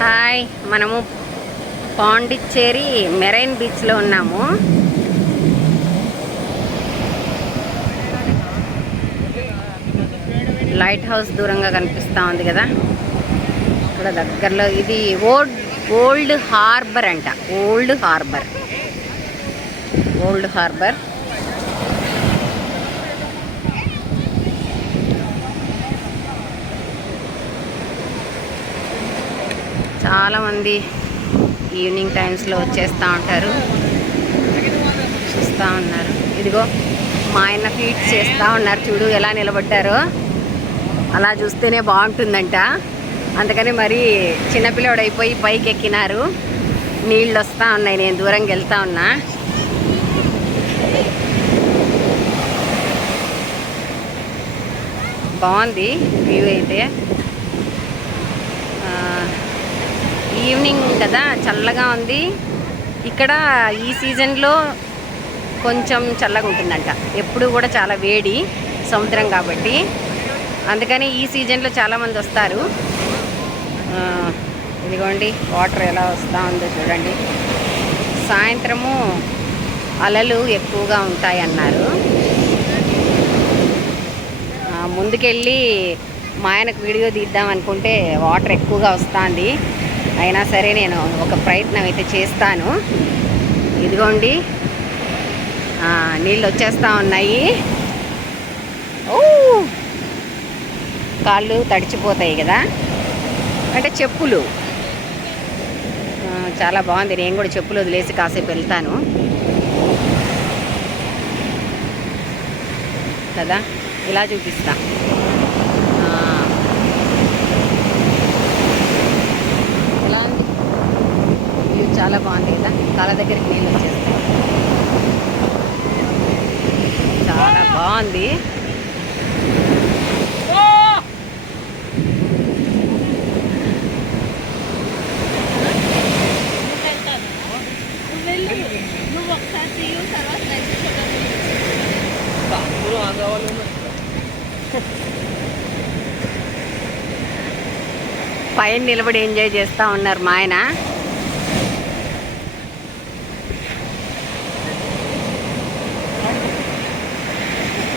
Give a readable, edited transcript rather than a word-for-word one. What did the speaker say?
Hi, మనము Pondicherry marine బీచ్లో ఉన్నాము. లైట్ హౌస్ దూరంగా కనిపిస్తూ ఉంది కదా, ఇక్కడ దగ్గరలో ఇది ఓల్డ్ హార్బర్ అంట. ఓల్డ్ హార్బర్ చాలామంది ఈవినింగ్ టైమ్స్లో వచ్చేస్తూ ఉంటారు, చూస్తూ ఉన్నారు. ఇదిగో మా ఆయన ఫీట్ చేస్తూ ఉన్నారు, చూడు ఎలా నిలబడ్డారో. అలా చూస్తేనే బాగుంటుందంట, అందుకని మరీ చిన్నపిల్లవాడు అయిపోయి పైకి ఎక్కినారు. నీళ్ళు వస్తూ ఉన్నాయి, నేను దూరంగా వెళ్తూ ఉన్నా. బాగుంది వ్యూ అయితే. ఈవినింగ్ కదా, చల్లగా ఉంది. ఇక్కడ ఈ సీజన్లో కొంచెం చల్లగా ఉంటుందంట. ఎప్పుడు కూడా చాలా వేడి సముద్రం కాబట్టి, అందుకని ఈ సీజన్లో చాలామంది వస్తారు. ఇదిగోండి వాటర్ ఎలా వస్తూ ఉందో చూడండి. సాయంత్రము అలలు ఎక్కువగా ఉంటాయి అన్నారు. ముందుకెళ్ళి మా ఆయనకు వీడియో తీద్దాం అనుకుంటే వాటర్ ఎక్కువగా వస్తుంది. అయినా సరే నేను ఒక ప్రయత్నం అయితే చేస్తాను. ఇదిగోండి నీళ్ళు వచ్చేస్తూ ఉన్నాయి. ఓ, కాళ్ళు తడిచిపోతాయి కదా, అంటే చెప్పులు. చాలా బాగుంది. నేను కూడా చెప్పులు వదిలేసి కాసేపు వెళ్తాను కదా. ఇలా చూపిస్తా. ఎలా ఉంది వ్యూ? చాలా బాగుంది కదా, కాళ్ళ దగ్గరికి నీళ్ళు వచ్చేస్తాయి. చాలా బాగుంది. పైన నిలబడి ఎంజాయ్ చేస్తూ ఉన్నారు మా ఆయన.